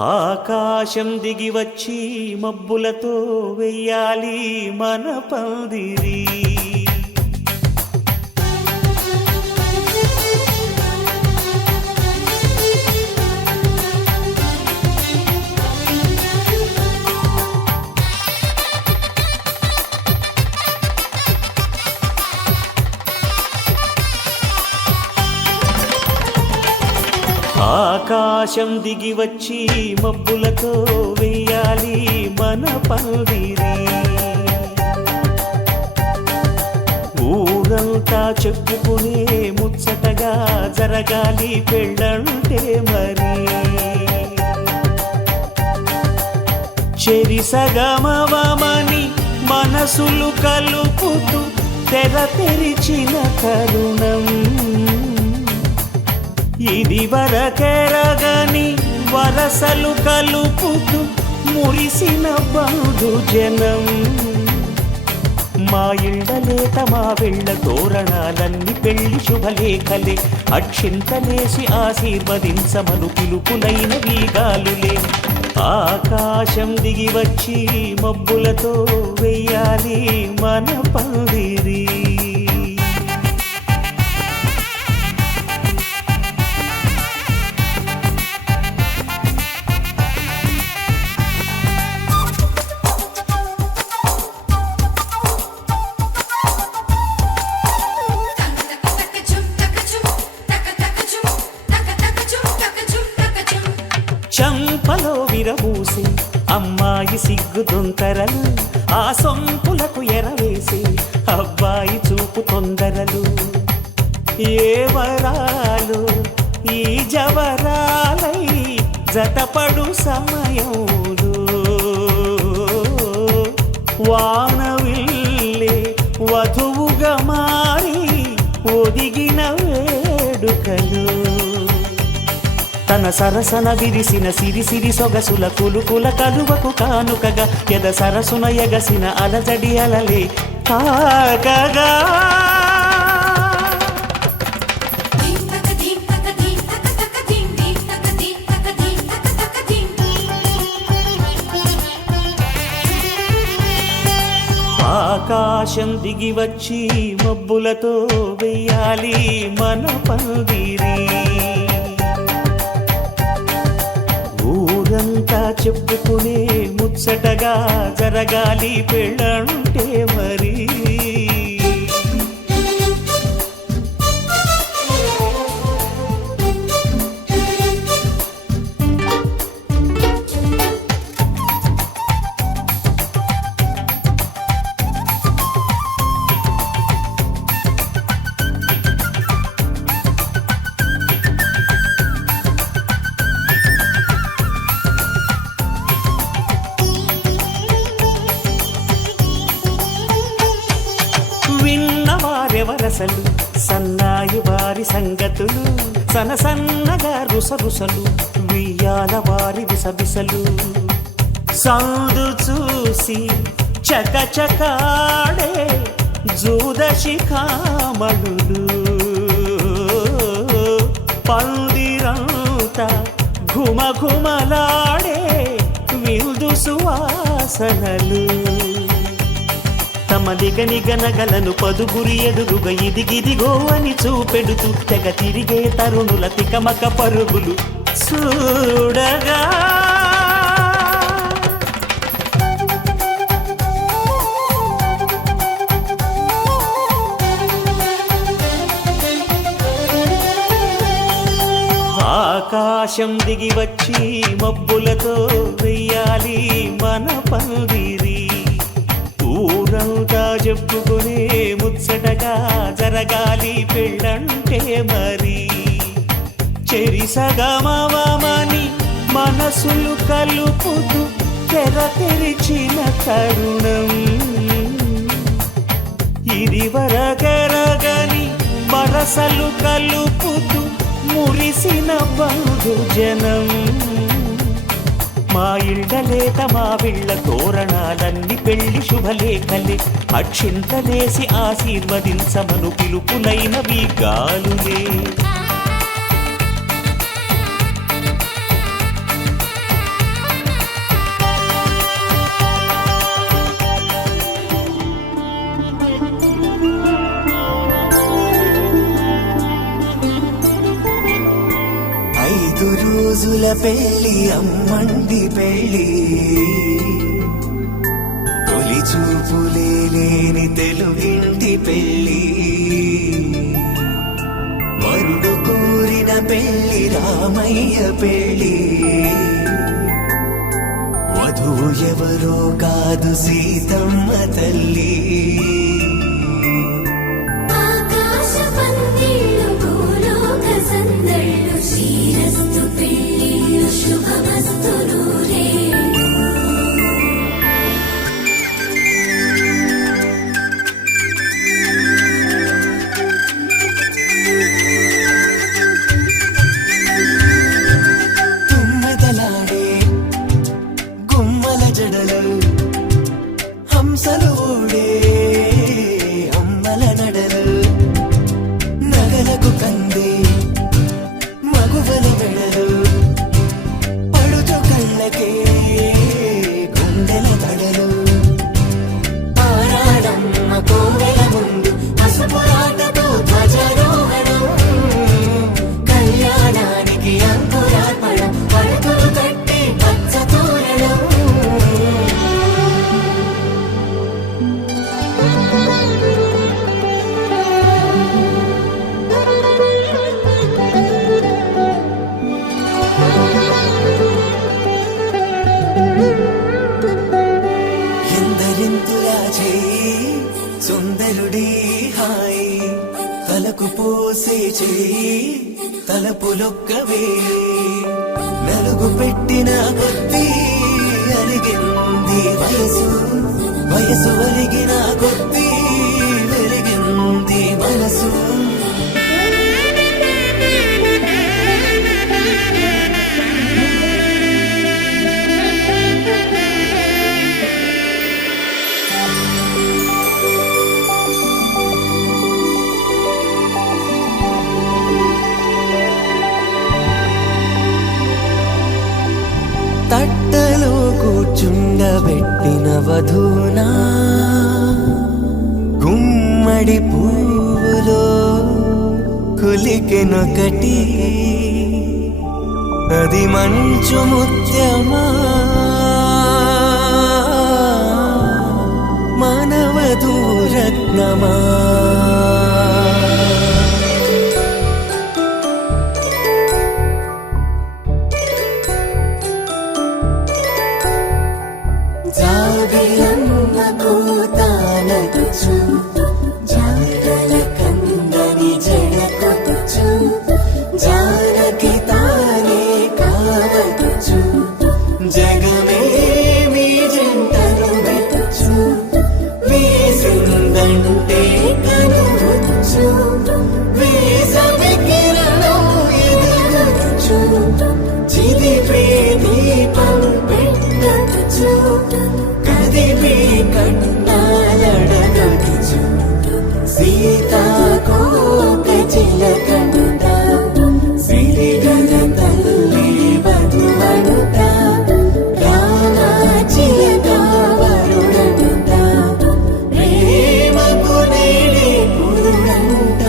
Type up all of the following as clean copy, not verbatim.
ఆకాశం దిగి వచ్చి మబ్బులతో వెయ్యాలి మన పందిరి. ఆకాశం దిగి వచ్చి మబ్బులతో వెయ్యాలి మన పందిరి. ఊరంతా చెప్పుకునే ముచ్చటగా జరగాలి పెళ్ళంటే మరి. చెరిసగమవమని మనసులు కలుపుతూ తెర తెరిచిన తరుణం. ఇది వరకెరగని వరసలు కలుపుతూ మురిసిన బంధు జనం. మా ఇళ్ళలేత మా వెళ్ళ తోరణాలన్నీ పెళ్లి శుభలేఖలే. అక్షింతలేసి ఆశీర్వదించమను పిలుపులైన వీగాలులే. ఆకాశం దిగి వచ్చి మబ్బులతో వెయ్యాలి మన పందిరి. చంపలో విరబూసి అమ్మాయి సిగ్గు దొంతరలు. ఆ సొంపులకు ఎరవేసి అబ్బాయి చూపు తొందరలు. ఏ వరాలు ఈ జవరాలై జతపడు సమయంలో. వానవిల్లే వధువుగా మారి ఒదిగిన వేడుకలు. తన సరసన విరిసిన సిరిసిరి సొగసుల కులుకుల కలువకు కానుకగా ఎద సరసున ఎగసిన అలజడి అలలే తాకగా. ఆకాశం దిగి వచ్చి మబ్బులతో వెయ్యాలి మన పందిరి. ఊరంతా చెప్పుకునే ముచ్చటగా జరగాలి పెళ్ళంటే మరి. విన్నవారెవరసలు సన్నాయి వారి సంగతులు. సనసన్నగా రుసరుసలు వియ్యాల వారి విసవిసలు. సందు చూసి చకచకాడే జూదశిఖామణులు. పందిరంతా ఘుమఘుమలాడే విందు సువాసనలు. తమ నిగనిగనగలను పదుగురి ఎదురుగా ఇదిగిదిగో అని చూపెడుతూ తెగ తిరిగే తరుణుల తికమక పరుగులు చూడగా. ఆకాశం దిగి వచ్చి మబ్బులతో వెయ్యాలి మన పందిరి. ఊరంతా చెప్పుకునే ముచ్చటగా జరగాలి పెళ్ళంటే మరి. చెరిసగమవమని మనసులు కలుపుతూ తెర తెరిచిన తరుణం. ఇది వరకెరగని వరసలు కలుపుతూ మురిసిన బంధు జనం. మా ఇళ్ళలేత మా వీళ్ళ తోరణాలన్నీ పెళ్లి శుభలేఖలే. అక్షింతలేసి ఆశీర్వదించమను పిలుపులైనవి గాలులే. పెళ్ళి అమ్మండి పెళ్ళి తొలి చూపులే లేని తెలుగింటి పెళ్ళి వరుడు కోరిన పెళ్ళి రామయ్య పెళ్ళి వధువు ఎవరో కాదు సీతమ్మ తల్లి శ్రీరస్తు పెళ్ళిళ్ళు శుభమస్తు నూరే. తుమ్మెదలాడే గుమ్మల జడలు హంసలు ఊడే అమ్మల నడలు నగలకు కందే మగువల వెడలు పడుచు కళ్ళకే గుండెల తడలు ఆరాడమ్మ కోవెల ముందు పసుపురాటతో ధ్వజారోహణం కళ్యాణానికి అంకురార్పణం పడకలు కట్టి పచ్చ తోరణం ఎందరింతులా చేయి సుందరుడి హాయి తలకు పోసే చేయి తలపులొక్కవే నలుగు పెట్టిన కొద్దీ అలిగింది వయసు వయసు ఒరిగిన కొద్దీ వెలిగింది మనసు తట్టలో కూర్చుండబెట్టిన వధూనా గుమ్మడి పువ్వులో కులికెనొకటి అది మంచు ముత్యమా మానవధూరత్నమా జాబిలమ్మ కూతానగుచు జాడల కందని జడకొచ్చు జానకి తానే కావగుచు జగమే మీ జంటను వెతుచు వేసిందంటే కనువచ్చు వేసవి కిరణం ఎదుగుచు చిదిపే దీపం పెట్టచ్చు కదిపే కన్నాలడగచ్చు సీతాకోక చిలకంట సిరిగల తల్లి వధువనుట రామాచిలక వరుడనుట ప్రేమకు నేడే పురుడంట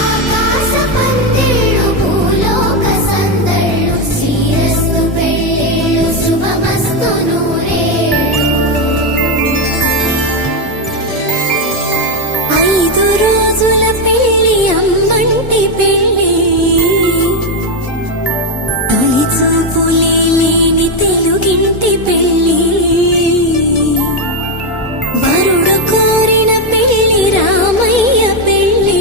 ఆకాశ పందిళ్ళు భూలోక సందళ్ళు శ్రీరస్తు పెళ్ళిళ్ళు శుభమస్తు నూరే. 5 రోజుల పెళ్ళి అమ్మంటి పెళ్ళి తొలి చూపులే లేని తెలుగింటి పెళ్ళి వరుడు కోరిన పెళ్ళి రామయ్య పెళ్ళి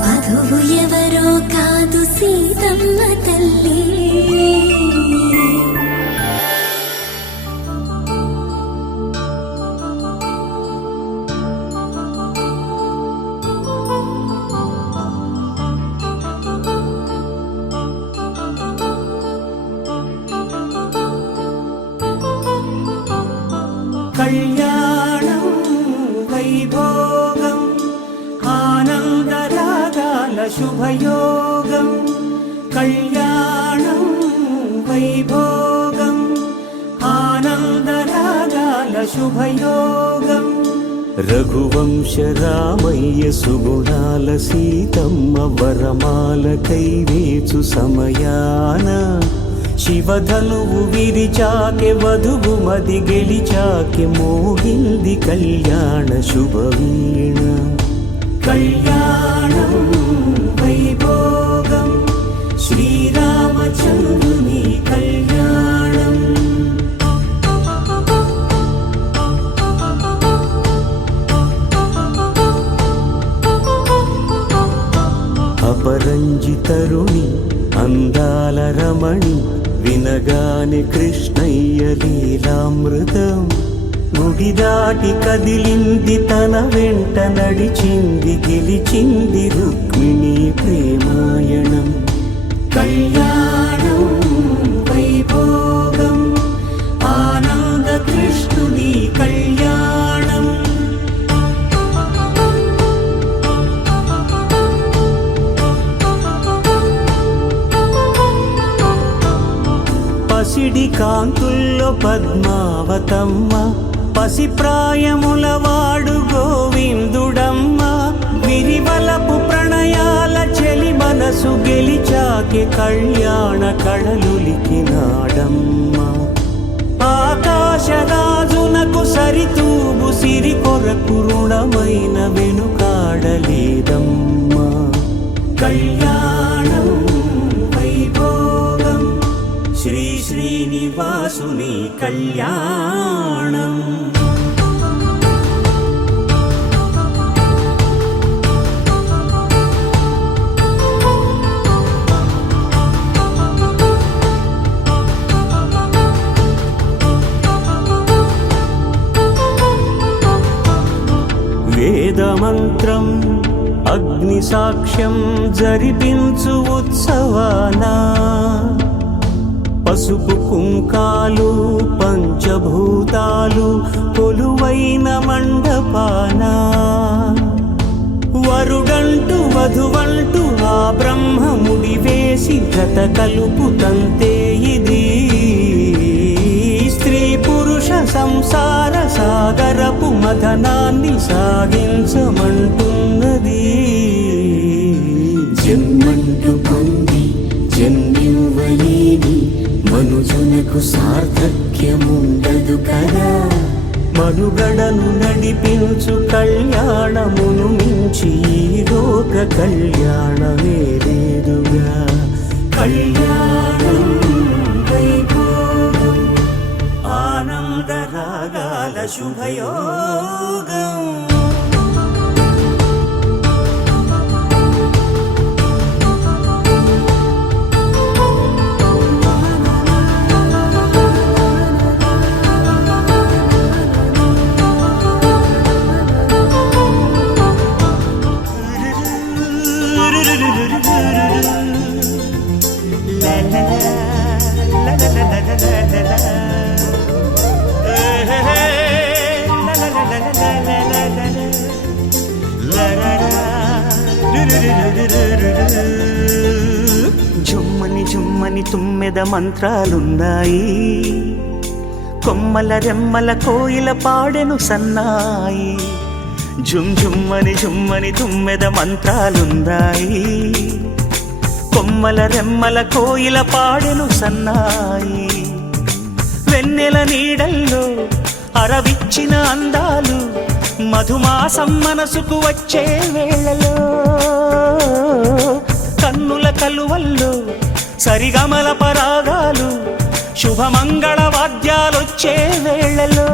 వధువు ఎవరో కాదు సీతమ్మ తల్లి. కళ్యాణం వైభోగం ఆనందరాగాల శుభయోగం కళ్యాణం వైభోగం ఆనందరాగాల శుభయోగం రఘువంశ రామయ్య సుగుణాల సీతమ్మ వరమాల కైవేచు సమయాన శివధనువు విరిచాకె వధువు మది గెలిచాకె మోగింది కళ్యాణ శుభవీణ కళ్యాణం వైభోగం శ్రీరామచంద్రుని కళ్యాణం అపరంజి తరుణి అందాల రమణి వినగానే కృష్ణయ్య లీలామృతం గుడి దాటి కదిలింది తన వెంట నడిచింది గెలిచింది రుక్మిణి ప్రేమాయణం కళ్యాణం వైభోగం ఆనంద కృష్ణుని కళ్యాణం పసిడి కాంతుల్లో పద్మావతమ్మ పసిప్రాయముల వాడు గోవిందుడమ్మ విరివలపు ప్రణయాల చెలి మనసు గెలిచాకె కళ్యాణ కళలులికినాడమ్మ ఆకాశరాజునకు సరితూబు సిరి కొరకు రుణమైన వెనుకాడలేదమ్మ కళ్యాణం వైభోగం శ్రీ శ్రీనివాసుని కళ్యాణం వేదమంత్రం అగ్ని సాక్ష్యం జరిపించు ఉత్సవానా పసుపు కుంకాలు పంచభూతాలు కొలువైన మండపాన వరుడంటూ వధువంటూ ఆ బ్రహ్మముడి వేసి జత కలుపుతంతే ఇది స్త్రీ పురుష సంసార సాగరపు మథనాన్ని సాగించమంటున్నది జన్మంటూ పొంది జన్మివ్వలేని మనుజునకు సార్థక్యముండదు కదా మనుగడను నడిపించు కళ్యాణమును మించి ఈ లోక కళ్యాణమే లేదుగా కళ్యాణం వైభోగం ఆనందరాగాల శుభయోగం జుమ్మని జుమ్మని తుమ్మెద మంత్రాలున్నాయి కొమ్మల రెమ్మల కోయిల పాడెను సన్నాయి జుమ్ జుమ్మని జుమ్మని తుమ్మెద మంత్రాలున్నాయి కొమ్మల రెమ్మల కోయిల పాడెను సన్నాయి వెన్నెల నీడల్లో అరవిచ్చిన అందాలు మధుమాసం మనసుకు వచ్చే వేళలో కన్నుల కలువల్లో సరిగమల పరాగాలు శుభమంగళ వాద్యాలొచ్చే వేళలో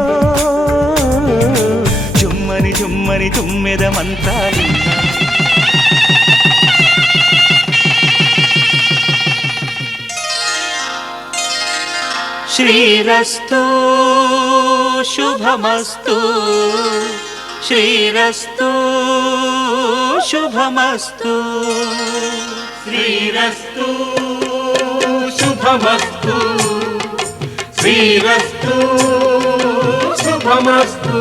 జుమ్మని జుమ్మని తుమ్మెద మంత్రాలు శ్రీరస్తు శుభమస్తు శ్రీరస్తు శుభమస్తు శ్రీరస్తు శుభమస్తు శ్రీరస్తు శుభమస్తు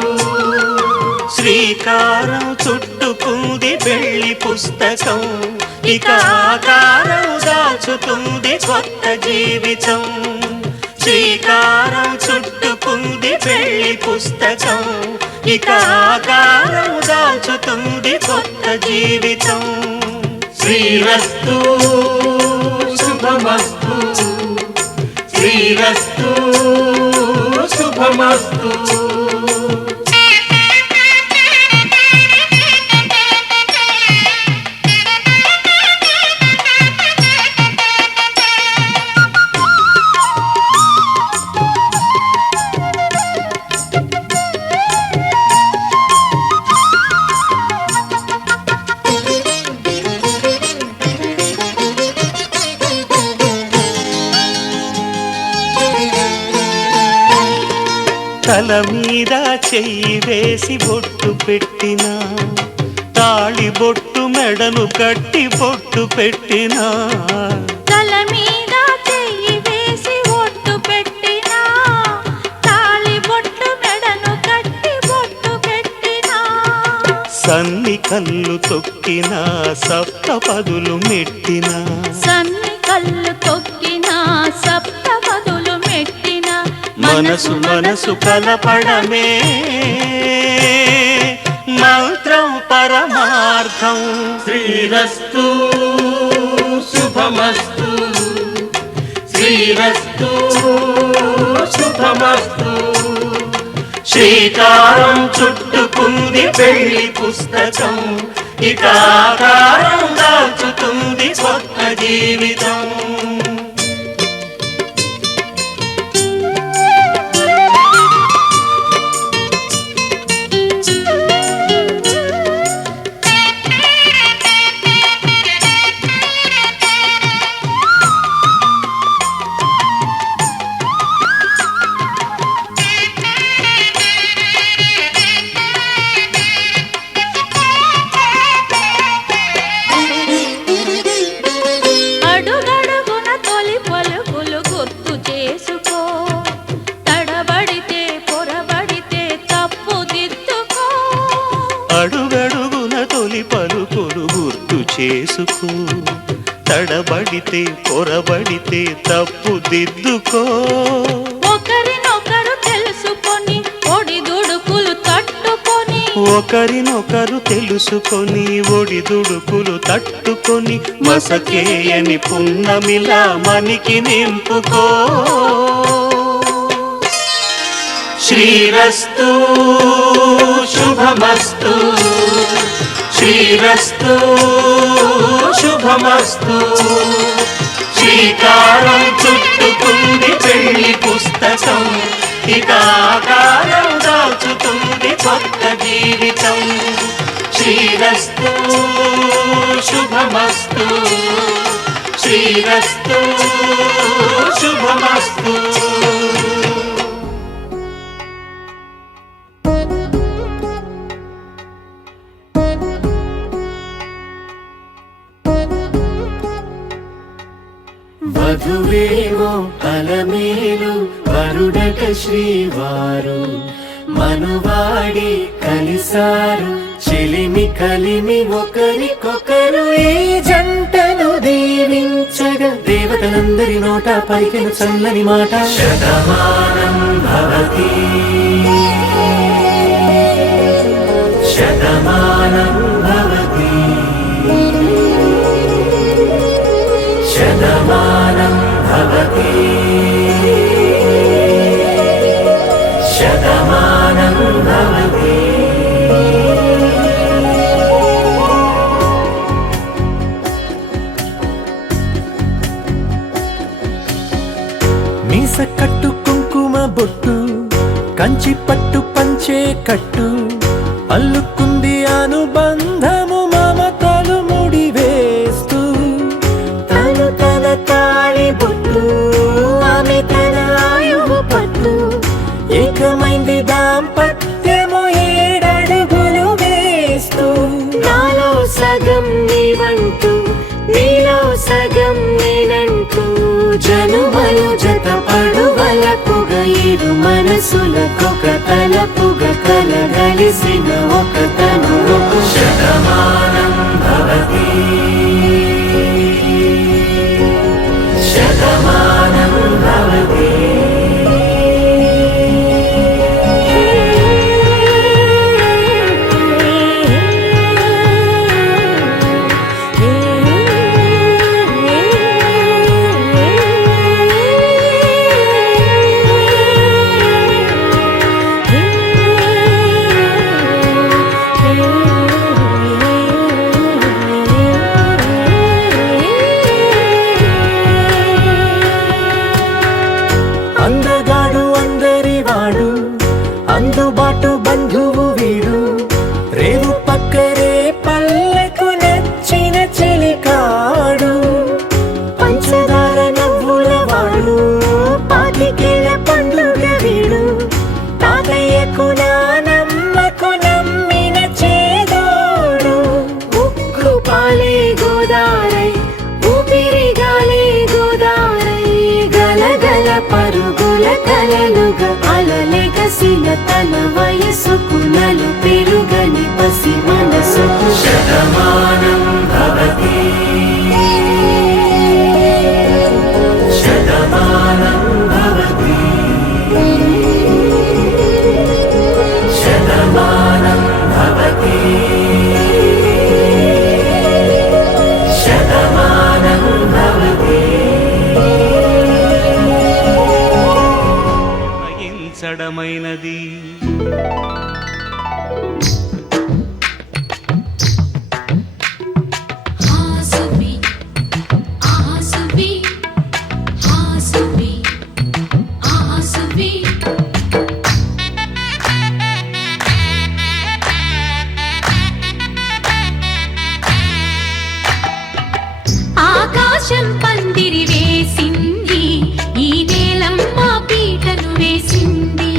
శ్రీకారం చుట్టుకుంది పెళ్లి పుస్తకం ఇక ఆకారం దాచుతుంది కొత్త జీవితం. శ్రీకారం చుట్టుకుంది పెళ్లి పుస్తకం. ఇక ఆకారం దాచుతుంది కొత్త జీవితం. శ్రీరస్తు శుభమస్తు, శ్రీరస్తు శుభమస్తు. తల మీద చెయ్యి వేసి బొట్టు పెట్టినా, తాళి బొట్టు మెడను కట్టి బొట్టు పెట్టినా. తల మీద చెయ్యి వేసి బొట్టు పెట్టినా, తాళి బొట్టు మెడను కట్టి బొట్టు పెట్టినా. సన్ని కళ్ళు తొక్కినా, సప్తపదులు మెట్టినా. సన్ని కళ్ళు తొక్కినా, సప్తపదులు మెట్టినా. మనసు మనసు కలపడమే మంత్రం పరమార్థం. శ్రీరస్తు శుభమస్తు, శ్రీరస్తు శుభమస్తు. శ్రీకారం చుట్టుకుంది పెళ్లి పుస్తకం. ఇక ఆకారం దాచుతుంది కొత్త జీవితం. అడుగడుగున తొలి పలుకులు గుర్తు చేసుకో. తడబడితే పొరబడితే తప్పు దిద్దుకో. ఒకరినొకరు తెలుసుకొని ఒడిదుడుకులు తట్టుకొని, ఒకరినొకరు తెలుసుకొని ఒడిదుడుకులు తట్టుకొని. మసకేయని పున్నమిలా మనికి నింపుకో. శ్రీరస్తు శుభమస్తు, శ్రీరస్తు శుభమస్తు. శ్రీకారం చుట్టుకుంది పెళ్లి పుస్తకం. ఇక ఆకారం దాచుతుంది కొత్త జీవితం. శ్రీరస్తు శుభమస్తు, శ్రీరస్తు శుభమస్తు. వధువేమో అలమేలు, వరుడట శ్రీవారు. మనువాడి కలిసారు, చెలిమి కలిమి ఒకరికొకరు. ఈ జంటను దీవించగా దేవతలందరి నోట పలికెను చల్లని మాట. శతమానం భవతి, శతమానం భవతి, శతమానం భవతి, శతమానం భవతి. మీస కట్టు కుంకుమ బొట్టు, కంచి పట్టు పంచే కట్టు. అల్లుకుంది అనుబంధము మమతలు ముడివేస్తూ. తను తన తాళి బొట్టు, ఆమె తన ఆయువు పట్టు. ఏకమైంది దాంపత్యము 7 అడుగులు వేస్తూ. నాలో సగం నీవంటూ, నీలో సగం నేనంటూ. జనుమలు జత పడువలపుగ, ఇరు మనసులకొక తలపుగ కలగలిసిన ఒక తను. శతమానం భవతి. శతమానం భవతి అందగాడు అందరివాడు అందుబాటు బంధువు వీడు రేవు పక్కరే పల్లెకు నచ్చిన చెలికాడు పంచదార నవ్వుల వాడు పాతికేల పండుగ వీడు తాతయ్యకు నానమ్మకు నమ్మిన చేదోడు ఉక్కు పాలే గోదారై ఊపిరి గాలే గోదారై గలగల పరుగుల కలలుగా అలలెగసిన తన వయసుకు నలు పెరుగని పసి మనసుకు శతమానం భవతి శతమానం భవతి శతమానం భవతి శతమానం భవతి అహింసడమైనది హాసుబి ఆసుబి హాసుబి ఆసుబి ఆకాశం పందిరి వేసింది ఈ నేలమ్మ పీటను వేసింది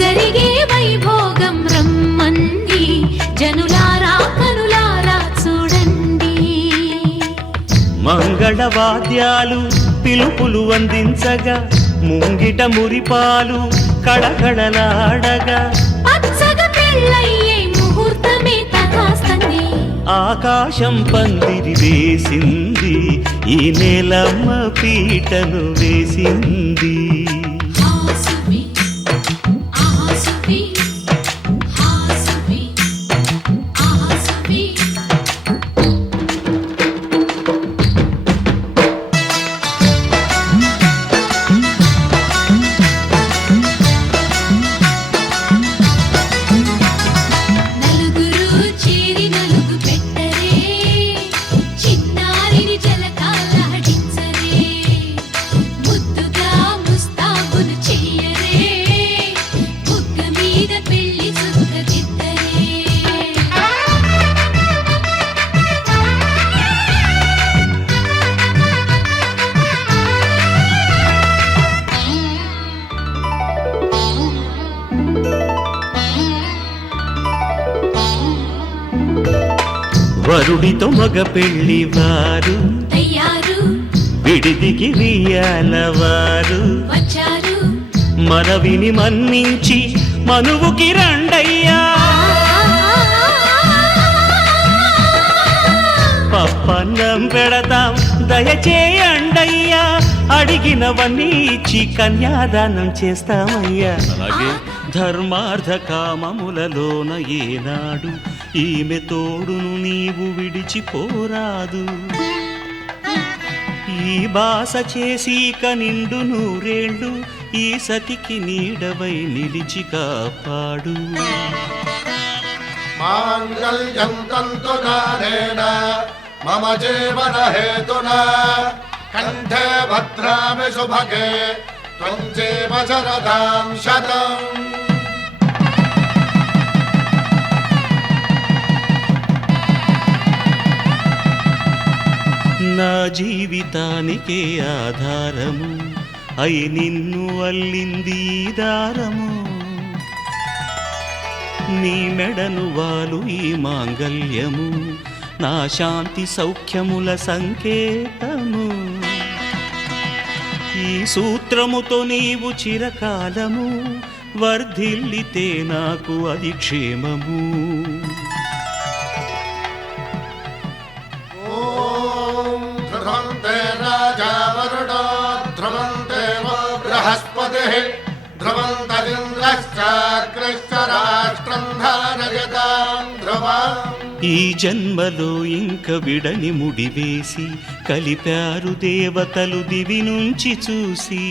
జరిగే వైభోగం రమ్మంది జనులారా కనులారా చూడండి మంగళవాద్యాలు పిలుపులు అందించగా ముంగిట మురిపాలు కళకళలాడగా పచ్చగా పెళ్ళయ్యే ముహూర్తమే తగాస్తుంది ఆకాశం పందిరి వేసింది ఈ నేలమ్మ పీటను వేసింది హాసుబి ఆసుబి హాసుబి ఆసుబి నలుగురు చేరి నలుగు పెట్టరే చిన్నారిని జలకాలాడించరే ముద్దుగా ముస్తాబులు చెయ్యరే బుగ్గ మీద పెళ్లి చుక్క దిద్దరే వరుడితో మగ పెళ్లి వారు తయ్యారు విడిదికి వియ్యాలవారు వచ్చారు మనవిని మన్నించి మనువుకి రండయ్యా పప్పన్నం పెడతాం దయచేయండయ్యా అడిగినవన్నీ ఇచ్చి కన్యాదానం చేస్తామయ్యా అలాగే ధర్మార్థ కామములలోన ఏనాడు ఈమె తోడును నీవు విడిచిపోరాదు ఈ బాస చేసి నిండు నూరేళ్ళు ఈ సతికి నీడవై నిలిచి కాపాడు మాంగళ్యం తంతునానేన మమ జీవన హేతునా కంఠే భద్రామి శుభగే త్వం జీవ శరదాం శతం నా జీవితానికే ఆధారము అయి నిన్ను అల్లింది ఈ దారము నీ మెడను వాలు ఈ మాంగల్యము నా శాంతి సౌఖ్యముల సంకేతము ఈ సూత్రముతో నీవు చిరకాలము వర్ధిల్లితే నాకు అది క్షేమము ఓం ధృతం తేన అగ్రశ్చ రాష్ట్రం ధారయతాం ధ్రువం. ఈ జన్మలో ఇంక విడని ముడివేసి కలిపారు దేవతలు దివి నుంచి చూసి.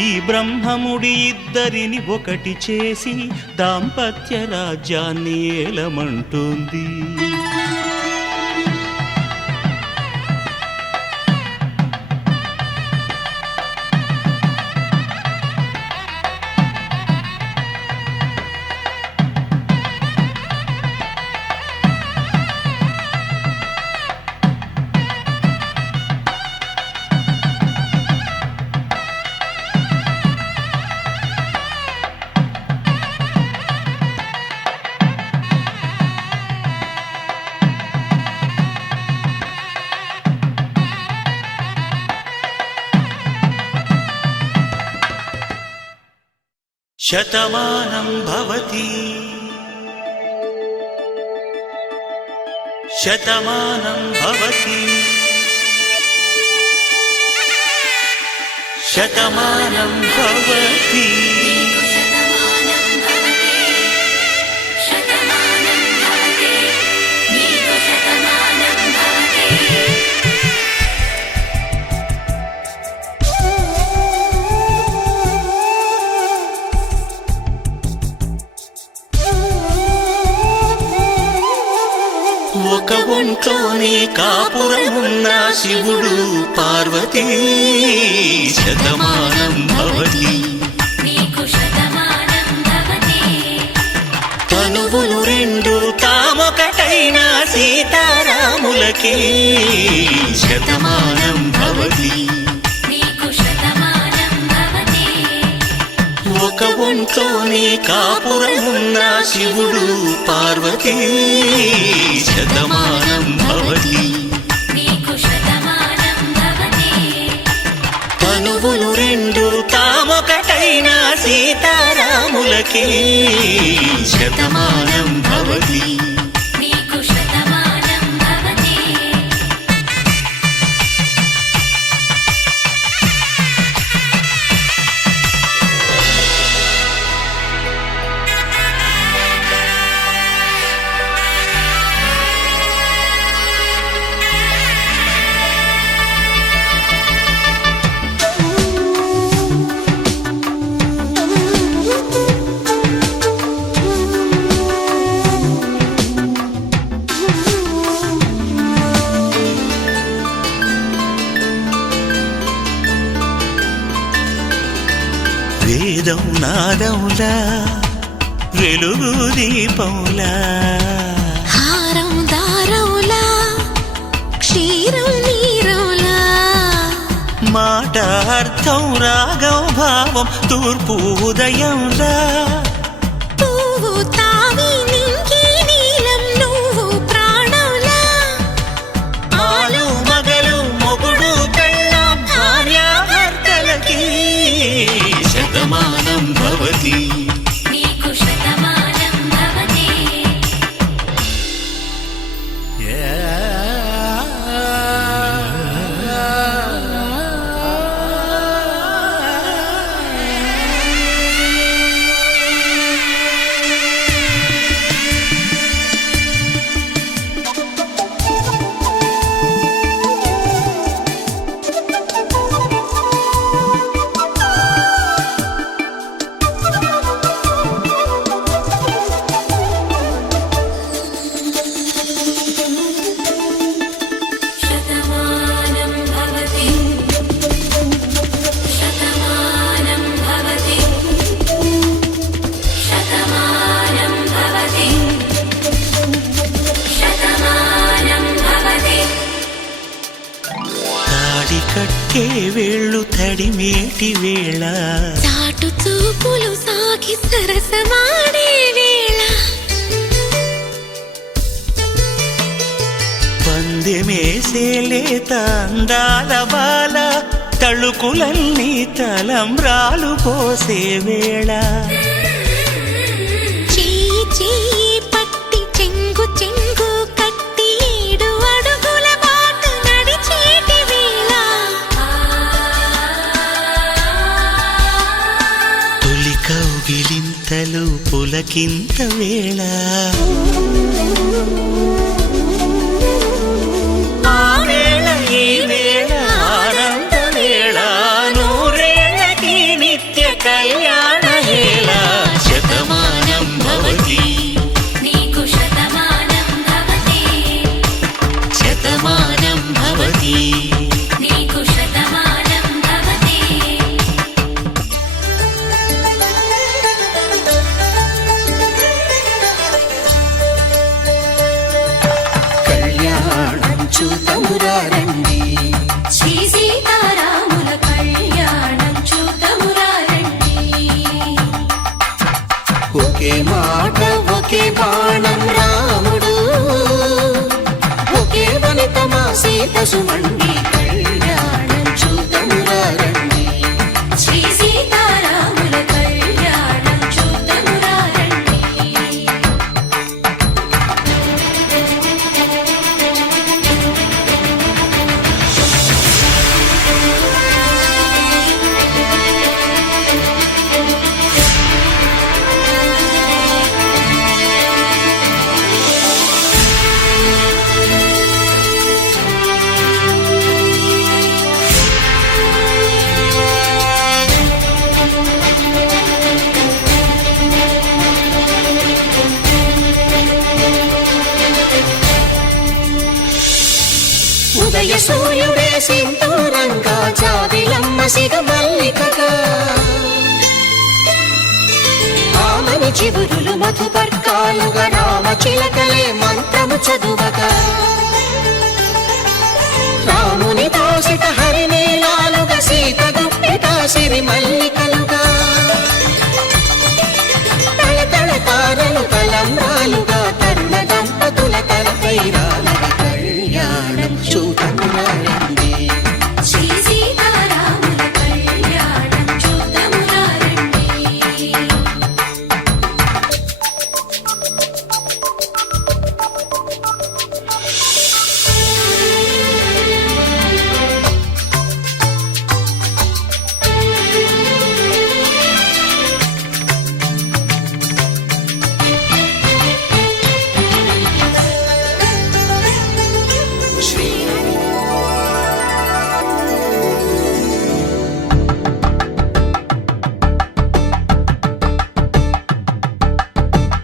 ఈ బ్రహ్మముడి ఇద్దరిని ఒకటి చేసి దాంపత్య రాజ్యాన్ని ఏలమంటోంది. శతమానం భవతి శతమానం భవతి శతమానం భవతి. ఒక ఒంట్లోనే కాపురమున్న శివుడు పార్వతీ శతమానం భవతి. తనువులు రెండు తామొకటైన సీతారాములకి శతమానం భవతి. ఒక ఒంట్లోనే కాపురమున్న శివుడు పార్వతీ శతమానం భవతి. తనువులు రెండు తామొకటైన సీతారాములకి శతమానం భవతి. వేదం నాదములా వెలుగు దీపంలా హారం దారవులా క్షీరం నీరవులా మాట అర్థం రాగం భావం తూర్పు ఉదయంలా పువ్వు తావి నింగి నీలం నువ్వు ప్రాణంలా ఆలు మగలు మొగుడు పెళ్ళాం భార్యాభర్తలకి శతమానం భవతి. కట్టే వేళ్ళు తడిమేటి వేళ చాటు చూపులు సాగి సరసమాడే వేళ పందెమేసేలేత అందాల బాల తళుకులన్నీ తలంబ్రాలు పోసే వేళ చెయ్యి చెయ్యి పట్టి చెంగు చెంగు కట్టి 7 అడుగుల బాట నడిచేటి వేళ తొలి కౌగిలి పులకింత వేళ ఆ వేళ ఈ వేళ ఆనంద వేళ నూరేళ్ళకి నిత్య కళ్యాణ వేళ శతమానం భవతి నీకు శతమానం భవతి శతమానం భవతి నీకు శతమానం భవతి కళ్యాణం చూతమురా రండి శ్రీ సీతారాముల కళ్యాణం చూతమురా రండి ఒకే మాట ఒకే బాణం రాముడు ఒకే వనిత మా సీత సుమండి కళ్యాణం చూతమురా రండి శ్రీ సీతారాముల కళ్యాణం చూతమురా రండి ఉదయ సూర్యుడే సింధూరంగా జాబిలమ్మ సిగ మల్లికగా ఆమని చివురులు మధుపర్కాలుగా రామ చిలకలే మంత్రము చదువగా రాముని దోసిట హరినీలాలుగా సీత గుప్పిట సిరి మల్లికలుగా తళతళ తారలు తలంబ్రాలుగా తరుణ దంపతుల తలపైరాలుగా కళ్యాణం చూతమురా రండి శ్రీ సీతారాముల కళ్యాణం చూతమురా రండి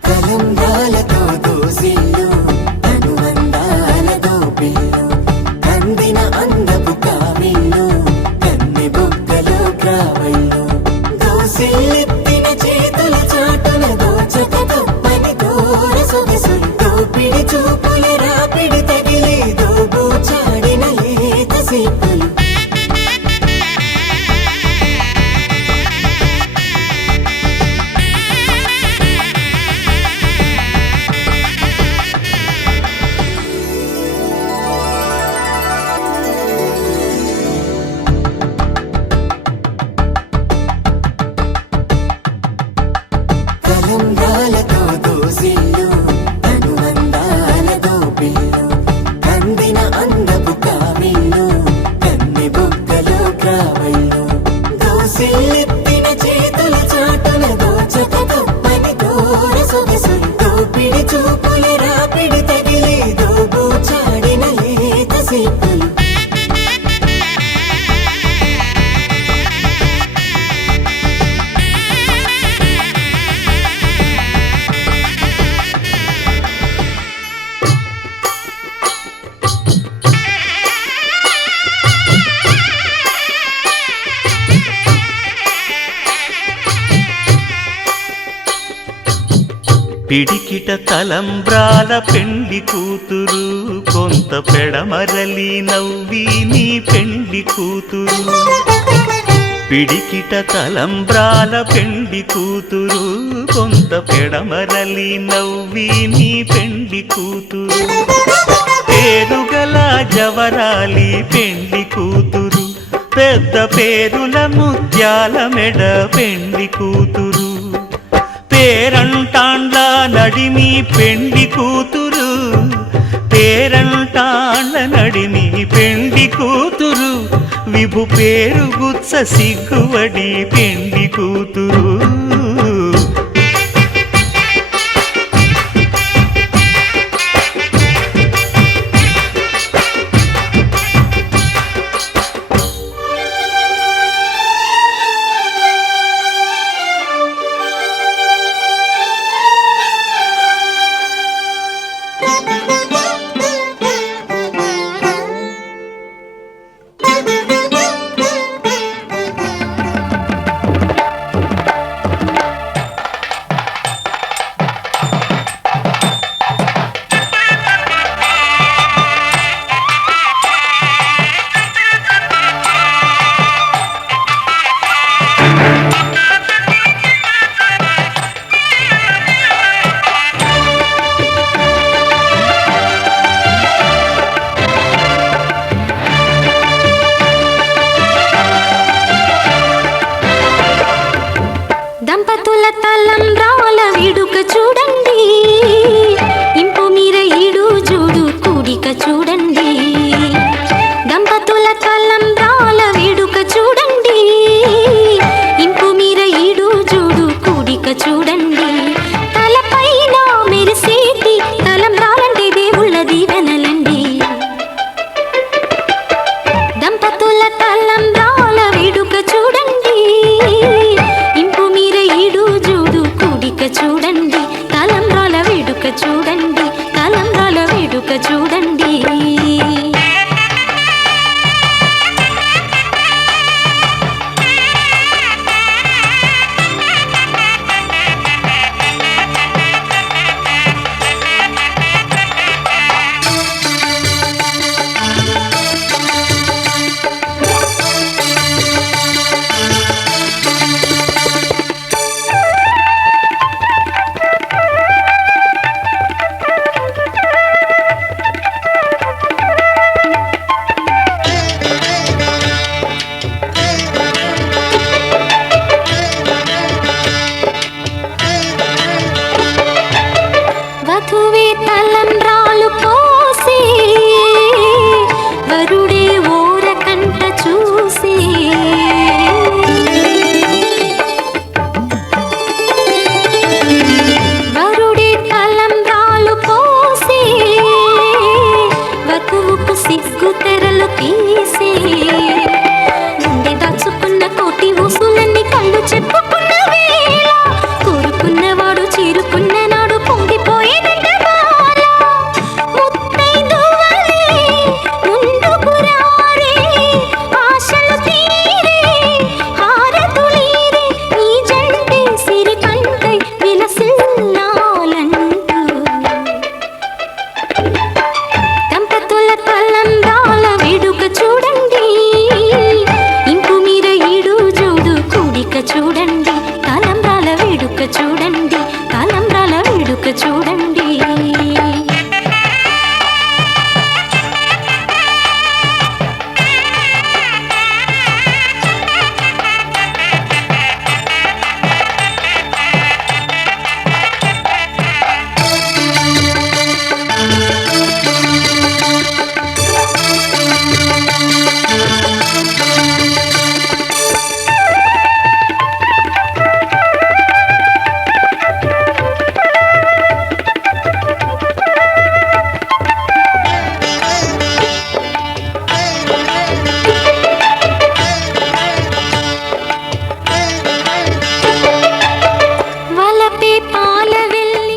తలంబ్రాలతో దోసిల్లు అనువందాలతో పిల్లు కందిన అందపు కావిల్లు కన్నె బుగ్గలో గ్రావళ్ళు దోసిల్లెత్తిన చేతుల చాటున దోచక తప్పని దూర సొగసులు దోపిడి చూపుల రాపిడి తగిలి దోబూచాడిన లేత సీపులు తలంబ్రాలతో దోసిల్లు అనువందాలతో పిల్లు కందిన అందపు కావిల్లు కన్నె బుగ్గలో గ్రావళ్ళు దోసిల్లెత్తిన చేతుల చాటున దోచక తప్పని దూర సొగసులు దోపిడి చూపుల రాపిడి తగిలి దోబూచాడిన లేత సీపులు పిడికిట తలంబ్రాల పెండ్లి కూతురు కొంత పెడమరలి నవ్వి నీ పెండ్లి కూతురు పిడికిట తలంబ్రాల పెండ్లి కూతురు కొంత పెడమరలి నవ్వి నీ పెండ్లి కూతురు పేరుగల జవరాలి పెండ్లి కూతురు పెద్ద పేరుల ముత్యాల మెడ పెండ్లి కూతురు పేరంటాండ్ల నడిమి పెండ్లి కూతురు పేరంటాండ్ల నడిమి పెండ్లి కూతురు విభు పేరు గుత్స సిగ్గువడి పెండ్లి కూతురు చూడండి ఇంపు మీర ఈడు జోడు కూడిక చూడండి దంపతుల తలంబ్రాల వేడుక చూడండి ఇంపు మీర ఈడు జోడు కూడిక చూడండి తలపైన మెరిసేటి తలంబ్రాలంటే దేవుళ్ళ దీవెనలండి దంపతుల తలంబ్రాల వేడుక చూడండి ఇంపు మీర ఈడు జోడు కూడిక చూడండి తలంబ్రాల వేడుక చూడండి తలంబ్రాల వేడుక చూడండి వధువే తలంబ్రాలు పోసి వరుడే ఓరకంట చూసి వరుడే తలంబ్రాలు పోసి వధువుకు సిగ్గు తెరలు తీసి గుండె దాచుకున్న కోటి ఊసులన్నీ కళ్ళు చెప్పుకున్న వేళ కోరుకున్నవాడు చేరుకున్న నాడు పొంగిపోయేదంట బాల ముత్తైదువలే ముందుకు రారే ఆశలు తీరే హారతులీరే ఈ జంటే సిరి పంటై విలసిల్లాలంటూ దంపతుల తలంబ్రాల వేడుక చూడండి ఇంపు మీర ఈడు జోడు కూడిక చూడండి తలంబ్రాల వేడుక చూడండి తలంబ్రాల వేడుక చూడండి వలపే పాల వెల్లి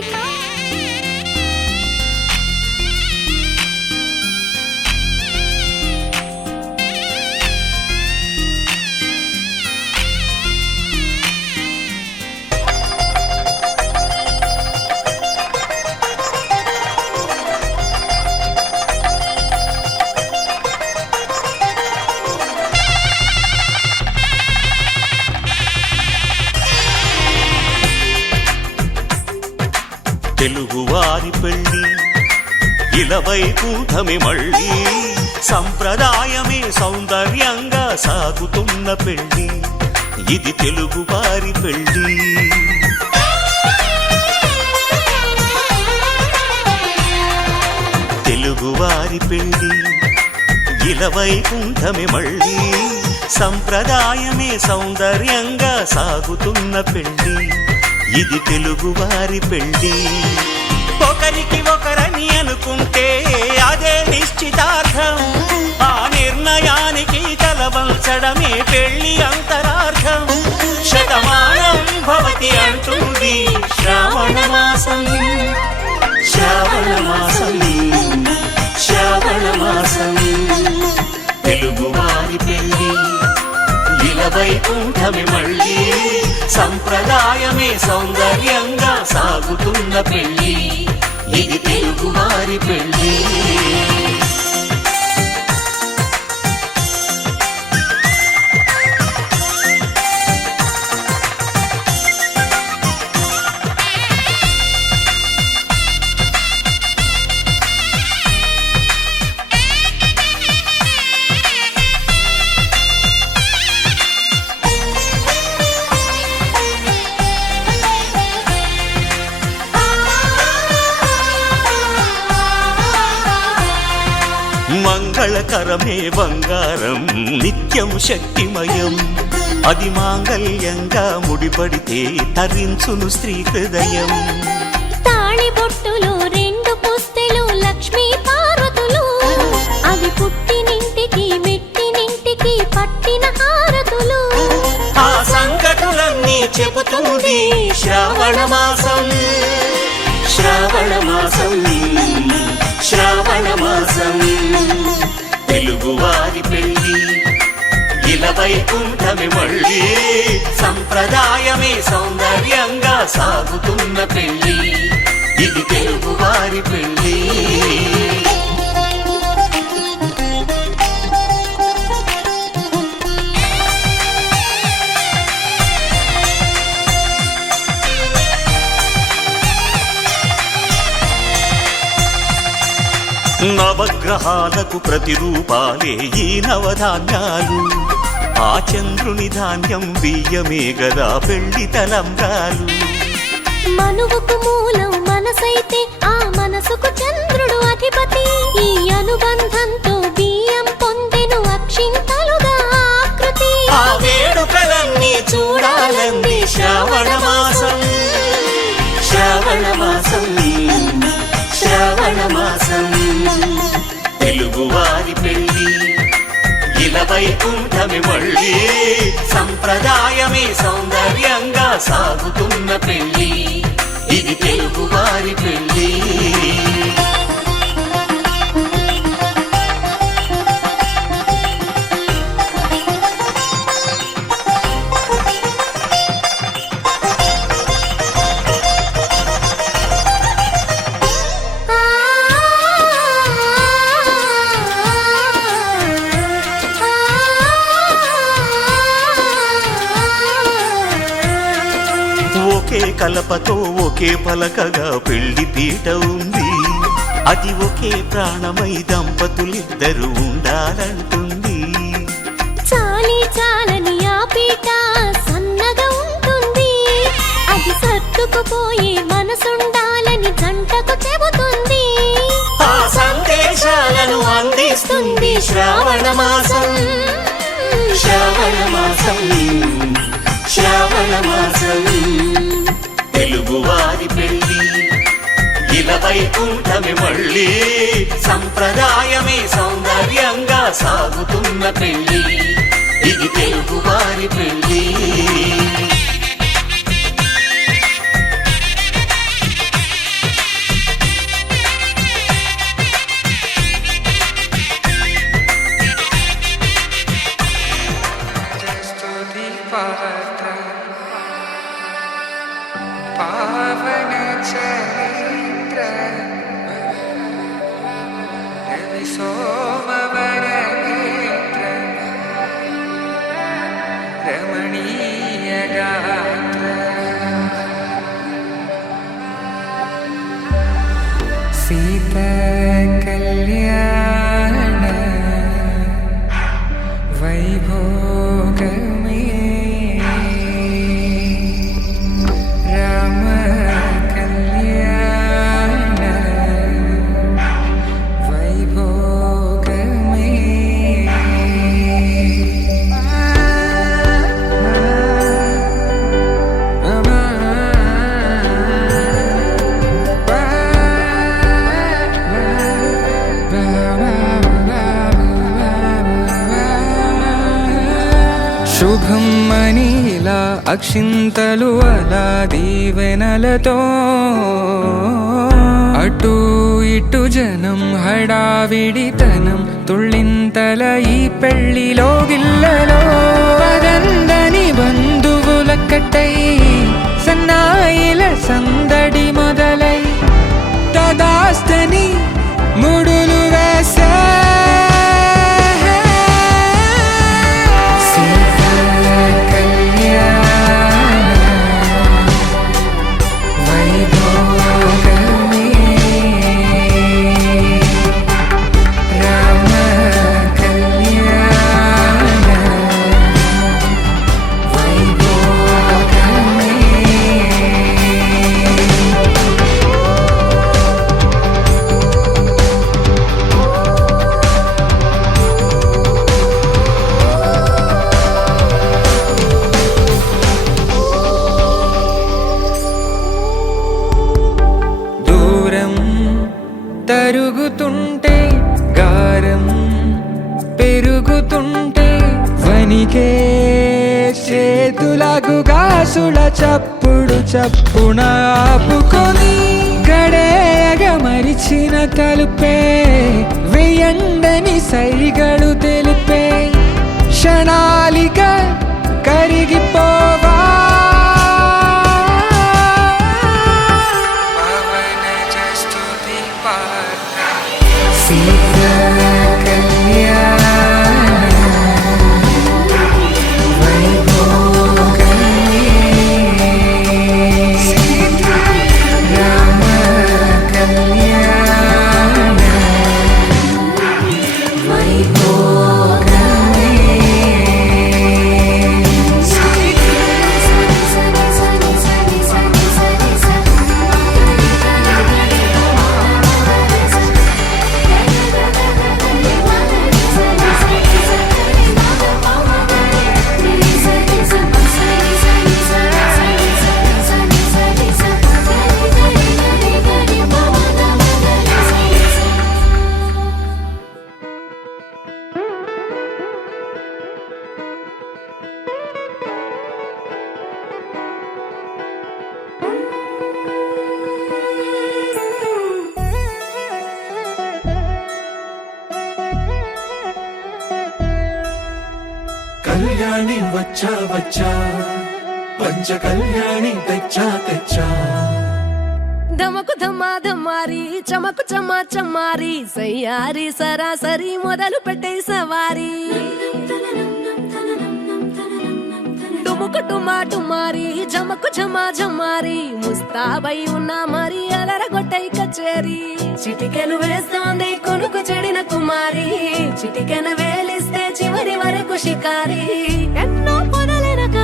తెలుగువారి పెళ్ళి ఇలవైకుంఠమే మళ్ళీ సంప్రదాయమే సౌందర్యంగా సాగుతున్న పెళ్ళి ఇది తెలుగువారి పెళ్ళి తెలుగువారి పెళ్ళి ఇలవైకుంఠమే మళ్ళీ సంప్రదాయమే సౌందర్యంగా సాగుతున్న పెళ్ళి ఇది తెలుగువారి పెళ్ళి ఒకరికి ఒకరని అనుకుంటే అదే నిశ్చితార్థం ఆ నిర్ణయానికి తలవంచడమే పెళ్ళి అంతరార్థం శతమానం భవతి అంటుంది శ్రావణ మాసం శ్రావణ మాసం శ్రావణ మాసం తెలుగువారి పెళ్ళి ఇలవైకుంఠమే మళ్ళీ సంప్రదాయమే సౌందర్యంగా సాగుతున్న పెళ్ళి ఇది తెలుగువారి పెళ్ళి కరమే బంగారం నిత్యం శక్తిమయం అది మాంగళ్యంగా ముడిపడితే తరించును స్త్రీ హృదయం తాళి బొట్టులో 2 పుస్తెలు లక్ష్మీ పార్వతులు అవి పుట్టినింటికి మెట్టినింటికి పట్టిన హారతులు ఆ సంకటులన్నీ చెబుతుంది శ్రావణ మాసం శ్రావణ మాసం శ్రావణ మాసం తెలుగువారి పెళ్ళి ఇలా వైకుంఠమే మళ్ళీ సంప్రదాయమే సౌందర్యంగా సాగుతున్న పెళ్ళి ఇది తెలుగువారి పెళ్ళి నవగ్రహాలకు ప్రతిరూపాలే ఈ నవధాన్యాలు ఆ చంద్రుని ధాన్యం బియ్యమే గదా పెళ్లి తలంబ్రాలు మనువుకు మూలం మనసైతే ఆ మనసుకు చంద్రుడు అధిపతి ఈ అనుబంధంతో బియ్యం పొందెను అక్షింతలుగా ఆకృతి ఆ వేడుకలన్నీ చూడాలంది శ్రావణ మాసం శ్రావణ మాసం శ్రావణ మాసం తెలుగువారి పెళ్ళి ఇలా వైకుంఠమే మళ్ళీ సంప్రదాయమే సౌందర్యంగా సాగుతున్న పెళ్ళి ఇది తెలుగువారి పెళ్ళి ఒకే కలపతో ఒకే పలకగా పెళ్లి పీట ఉంది అది ఒకే ప్రాణమై దంపతులిద్దరూ ఉండాలంటుంది చాలి చాలని ఆ పీట సన్నగా ఉంటుంది అది సర్దుకుపోయే మనసుండాలని జంటకు చెబుతుంది ఆ సందేశాలను అందిస్తుంది శ్రావణ మాసం శ్రావణ మాసం శ్రావణ మాసం తెలుగువారి పెళ్ళి ఇలా వైకుంఠమే మళ్ళీ సంప్రదాయమే సౌందర్యంగా సాగుతున్న పెళ్ళి ఇది తెలుగువారి పెళ్ళి पावन चरित्र रवि सोमवर नेत्र रमणीय गात्र सीता कल्याण वैभोग శుభం మనీలా అక్షింతలు అలా దీవెనలతో అటు ఇటు జనం హడావిడితనం తుళ్ళింతల ఈ పెళ్లిలో గిల్లలో పదందని బంధువులక్కటై సన్నాయిల సందడి మొదలై తదాస్తని ముడులు వేసే దానికే చేతులకు గాసుల చప్పుడు చప్పున ఆపుకొని గడేయగ మరిచిన తలుపే వెయ్యండని సైగడు తెలిపే క్షణాలిక కరిగిపోవా సీతా కళ్యాణ కళ్యాణి వచ్చా వచ్చా పంచ కళ్యాణి తెచ్చా తెచ్చా ధమకు ధమ్మా ధమ్మారి చమకు చమ్మా చమ్మారి సయ్యారి సరాసరి మొదలు పెట్టే సవారి డుముకు టుమా టుమారి జమకు ఝమా ఝమారి ముస్తాబై ఉన్నా మరి అలరగొట్టై కచేరి చిటికెను వేస్తోంది కొనుకు చెడిన కుమారి చిటికెను వేలిస్తే చివరి వరకు షికారి ఎన్నో పొదలెనక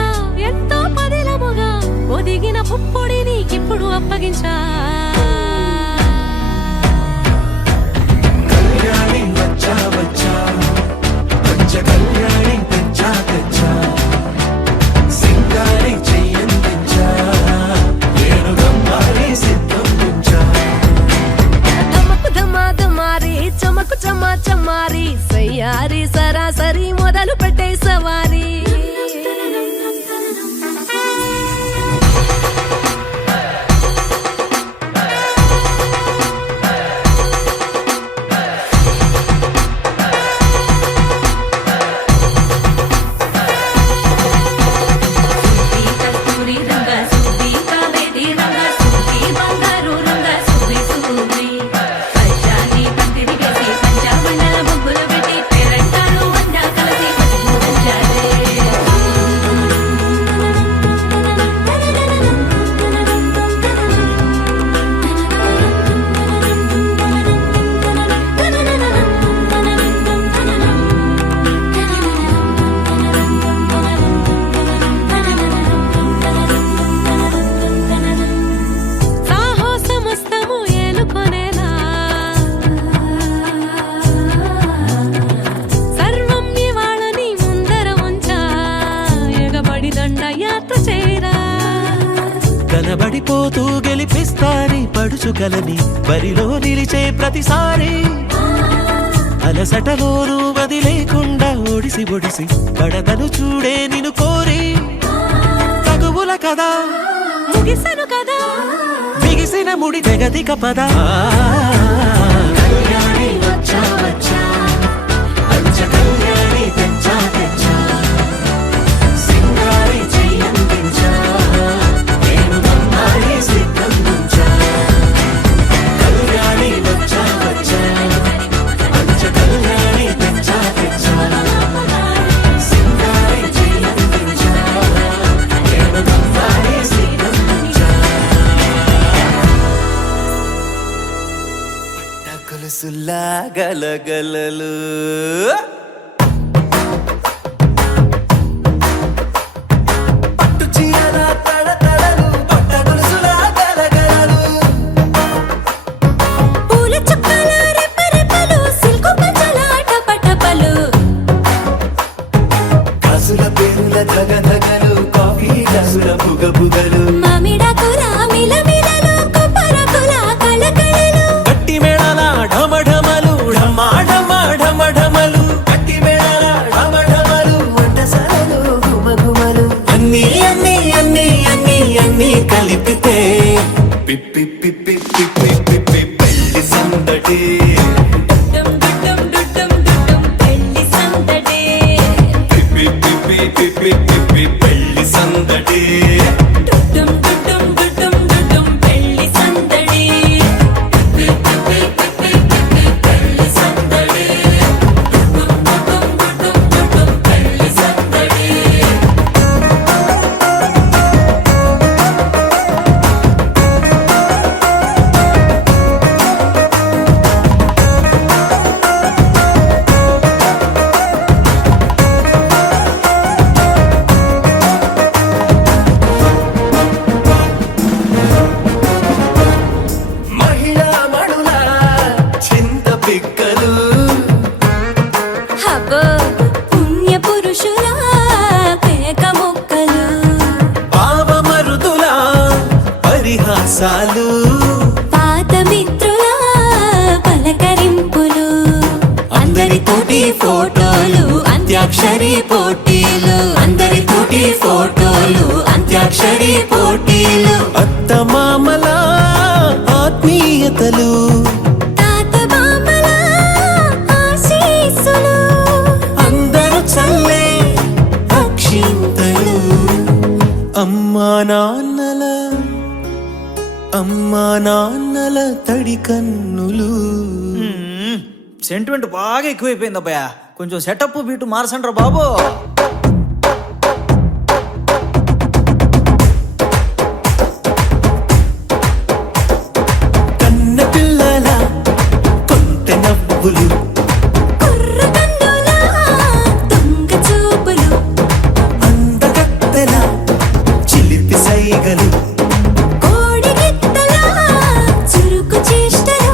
ఎంతో పదిలముగా ఒదిగిన పుప్పొడి నీకిప్పుడు అప్పగించా కళ్యాణి వచ్చా వచ్చా పంచ కళ్యాణి తెచ్చా తెచ్చా సింగారి చెయ్యందించా ఏనుగమ్మారి సిద్ధందించా ధమకు ధమా ధమారి చమకు చమ్మా చమ్మారి సయ్యారి సరాసరి మొదలు పెట్టే సవారి కస్తూరి రంగ సుబ్బి కావేరి రంగ సుబ్బి బంగారు రంగ సుబ్బి సుబ్బి పచ్చాని పందిరి వేసి పంచామండల ముగ్గులు పెట్టి పేరంటాలు వండా కలిసి పట్టుకుంటారే సాహసమస్తము ఏలుకొనేలా సర్వం ఇవాళని ముందర ఉంచా ఎగబడి దండ యాత్ర చేరా కనబడిపోతూ గెలిపిస్తాని పడుచుకలని బరిలో నిలిచే ప్రతిసారి అలసటలోనూ వదిలేకుండా ఒడిసి ఒడిసి కడతను చూడే నిన్ను కోరి తగువుల కదా ముగిసను కదా బిగిసిన ముడి తెగదిక పద కళ్యాణి వచ్చా వచ్చా పంచ కళ్యాణి తెచ్చా తెచ్చా సింగారి చెయ్యందించా ఏనుగమ్మారి సిద్ధందించా కళ్యాణి వచ్చా వచ్చా పంచ కళ్యాణి తెచ్చా తెచ్చా సింగారి చెయ్యందించా ఏనుగమ్మారి సిద్ధందించా కొలుసులా గలగలలు పట్టు చీరల తడతడలు పట్ట గొలుసులా గలగలలు పూల చుక్కల రెపరెపలు సిల్కు పంచల టపటపలు గాజుల పేరుల ధగధగలు కాఫీ గ్లాసుల బుగబుగలు మామిడాకుల మిలమిలలు కొబ్బరకుల కళకళలు గట్టి మేళాల ఢమఢమలు ఢమా ఢమా ఢమఢమలు కట్టి మేళాల ఢమఢమలు వంట అన్నీ కలిపితే పిప్పి పిప్పి పిప్పి పిప్పి పెళ్లి సందడి డుడ్డం డుడ్డం డుడ్డం డుడ్డం పెళ్లి సందడి పిప్పి పిప్పి పిప్పి పిప్పి పెళ్లి సందడి డుడ్డం డుడ్డం డుడ్డం డుడ్డం పెళ్లి సందడి పిప్పి పిప్పి పిప్పి పిప్పి పెళ్లి సందడి డుడ్డం డుడ్డం డుడ్డం డుడ్డం పెళ్లి సందడి మహిళా మణుల చింత పిక్కలు హబో పుణ్య పురుషుల పేక మొక్కలు పావమరుదుల పరిహాసాలు పాత మిత్రుల పలకరింపులు అందరితోటి ఫోటోలు అంత్యాక్షరి పోటీలు అందరితోటి ఫోటోలు అంత్యాక్షరి పోటీలు అత్తమామల ఆత్మీయతలు తాత బామ్మల ఆశీస్సులు అందరూ చల్లే అక్షింతలు అమ్మా నాన్నల తడి కన్నులు. సెంటిమెంట్ బాగా ఎక్కువైపోయింది అబ్బాయా, కొంచెం సెటప్ బీటు మార్చండ్రా బాబు. కన్న పిల్లల కొంటె నవ్వులు కుర్ర కన్నుల దొంగ చూపులు అందగత్తెల చిలిపి సైగలు కోడి గిత్తల చురుకు చేష్టలు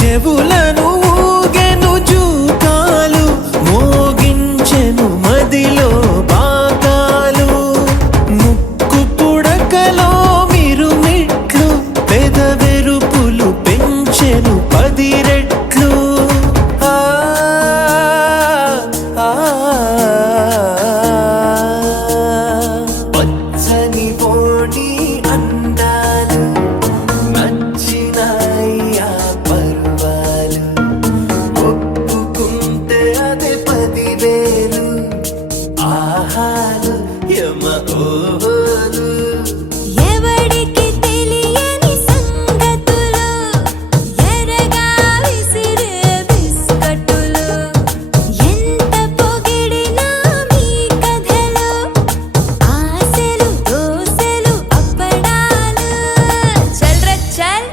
చెవులను ఊగెను జూకాలు మోగించెను మదిలో బాగాలు ముక్కు పుడకలో మిరుమిట్లు పెదవెరుపులు పెంచెను 10 రెట్లు. ఆ ఆ, పచ్చని పోనీ అందాలు నచ్చినాయ్యా పర్వాలు ఒప్పుకుంటే అదే 10,000 ఆహాలు యమ ఓహోలు ఎవడికి తెలియని సంగతులు ఎరగా విసిరే బిస్కట్టులు ఎంత పొగిడినా మీ కథలు ఆశలు దోసెలు అప్పడాలు చల్ రే చల్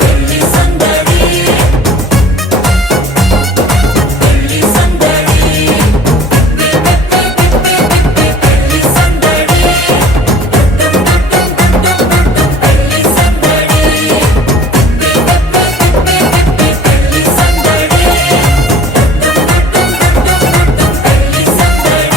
పెళ్లి సందడి పెళ్లి సందడి పెళ్లి సందడి పెళ్లి సందడి పెళ్లి సందడి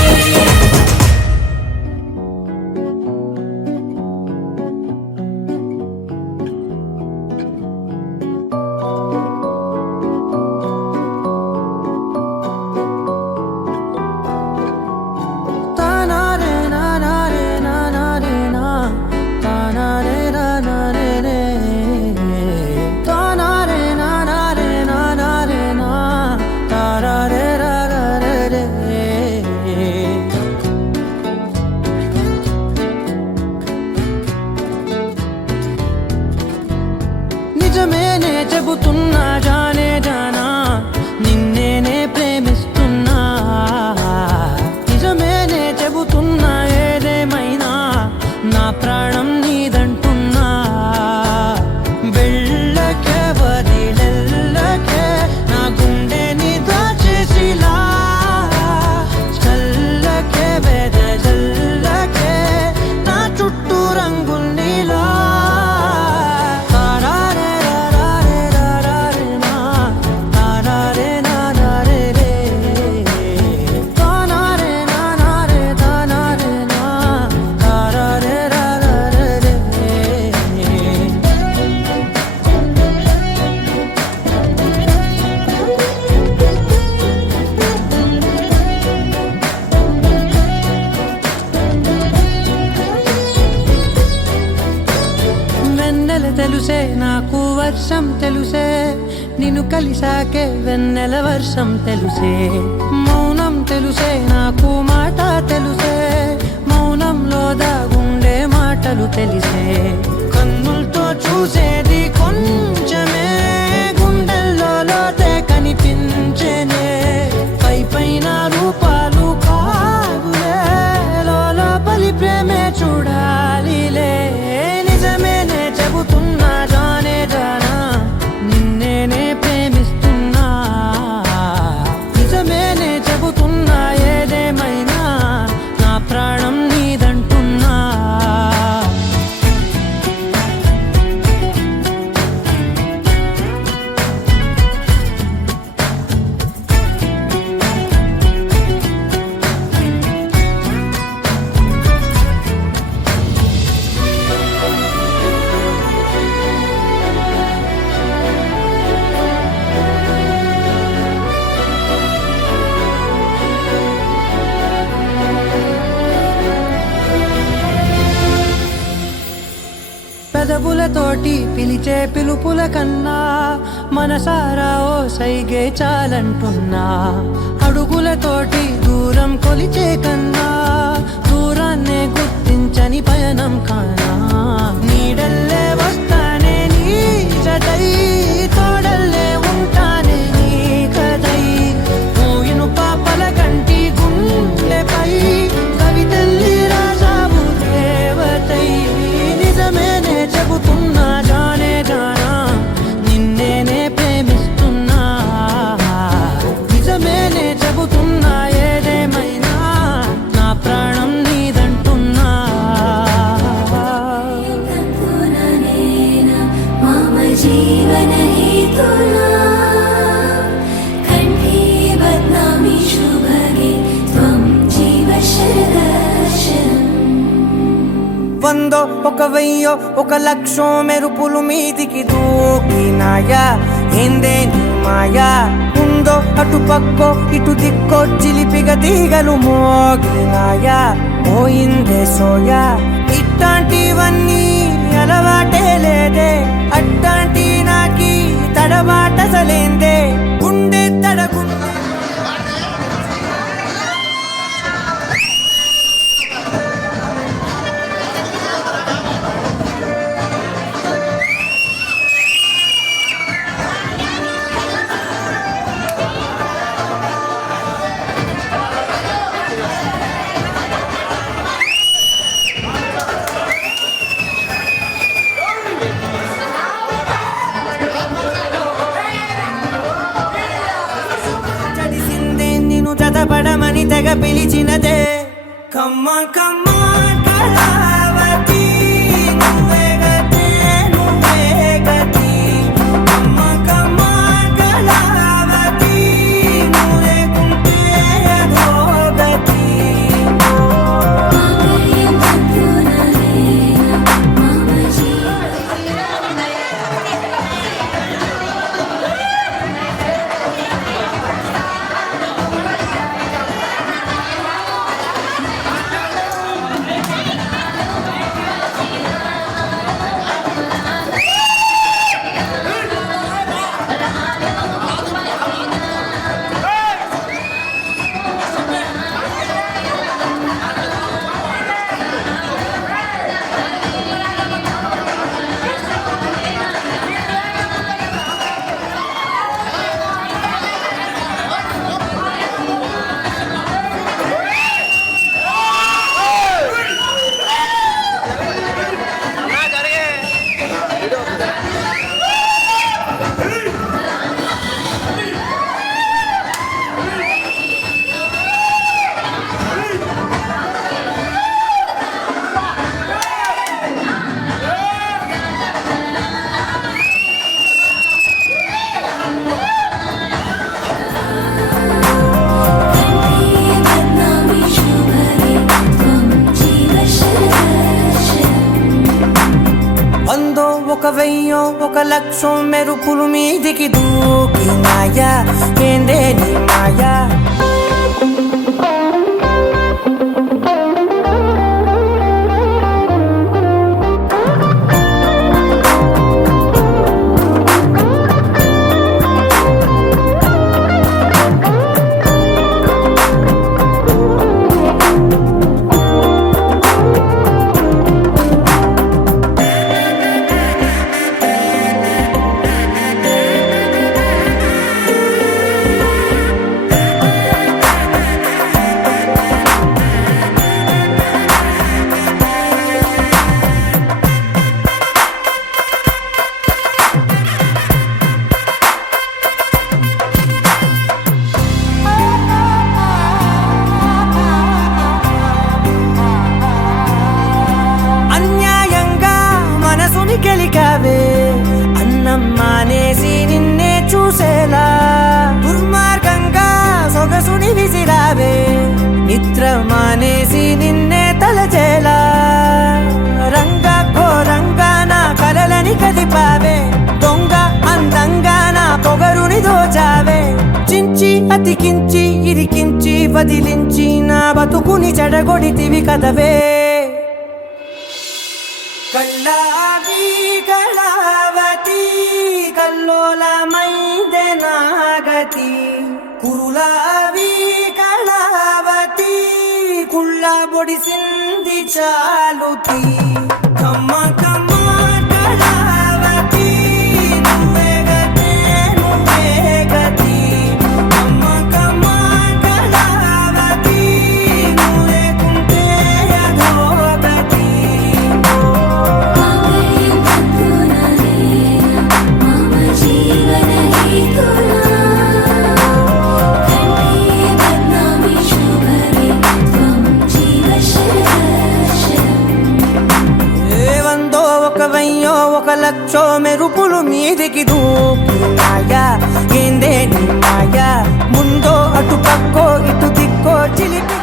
నిజమేనే చెబుతున్నా జానే జానా నిన్నేనే ప్రేమిస్తున్నా నిజమేనే చెబుతున్నా ఏదేమైనా నా ప్రాణం నీదంటున్నా వెళ్ళకే వదిలెల్లకే నా గుండెని దాచేసిలా చల్లకే వెదజల్లకే నా చుట్టూ రంగుల్నిలా చలి తెలుసే నాకు వర్షం తెలుసే నిన్ను కలిసాకే వెన్నెల వర్షం తెలుసే మౌనం తెలుసే నాకు మాట తెలుసే మౌనంలో దాగుండే మాటలు తెలిసే కన్నులతో చూసేది కొంచెమే గుండెల్లో లోతే కనిపించేనే పై పైన రూపాలు కాదులే లోపలి ప్రేమే చూడాలిలే నిజమేనే చెబుతున్నా జానే జానా నిన్నేనే ప్రేమిస్తున్నా నిజమేనే చెబుతున్నా ఏదేమైనా నా ప్రాణం నీదంటున్నా పెదవులతోటి పిలిచే పిలుపుల కన్నా మనసారా ఓ సైగే చాలంటున్నా అడుగులతోటి దూరం కొలిచే కన్నా దూరాన్నే గుర్తించని పయనం కానా నీడల్లే వస్తానే నీ జతై తోడల్లే ఉంటానే నీ కదై మూయిను పాపల కంటి గుండెపై కవితల్లి రాజావు దేవతై నిజమేనే చెబుతున్నా జానే జానా నిన్నేనే ప్రేమిస్తున్నా నిజమేనే చెబుతున్నా ఏదేమైనా నా ప్రాణం నీదంటున్నా మమ జీవన హేతునా కంఠే బద్నామి శుభగే త్వం జీవ శరదర్శనం వందో ఒక వెయ్యో ఒక లక్షో మెరుపులు మీదికి దూకినాయా ఏందే నీ మాయా ఉందో అటు పక్కో ఇటు దిక్కో చిలిపిగ తీగలు మోగినాయా పోయిందే సోయా ఇట్లాంటివన్నీ అలవాటే లేదే అట్లాంటి నాకి తడబాటసలేందే గుండె తడగుండే పడమని తెగ పిలిచినదే కమ్మ కమ్మ కళావతి నువ్వే గతి నువ్వే గతి కమ్మ కమ్మ కళావతి నువ్వే కుంటే అధోగతి ఒక వెయ్యో ఒక లక్షో మెరుపులు మీదికి దూకినాయా ఏందే నీ మాయా బదిలించి నా బతుకుని చెడగొడితివి కదవే కళ్ళావి కళావతి కల్లోలమైందే నాగతి కురులావి కళావతి కుళ్ళ బొడిసింది చాలుతి కమ్మ కమ్మ కళావతి నువ్వే గతే నువ్వే గతి కమ్మ కమ్మ కళావతి నువ్వు లేకుంటే అధోగతి ఏవందో ఒక వెయ్యో ఒక లక్షో మెరుపులు మీదికి దూకినాయా ఏందే నీ మాయా ముందో అటు పక్కో ఇటు దిక్కో చిలిపి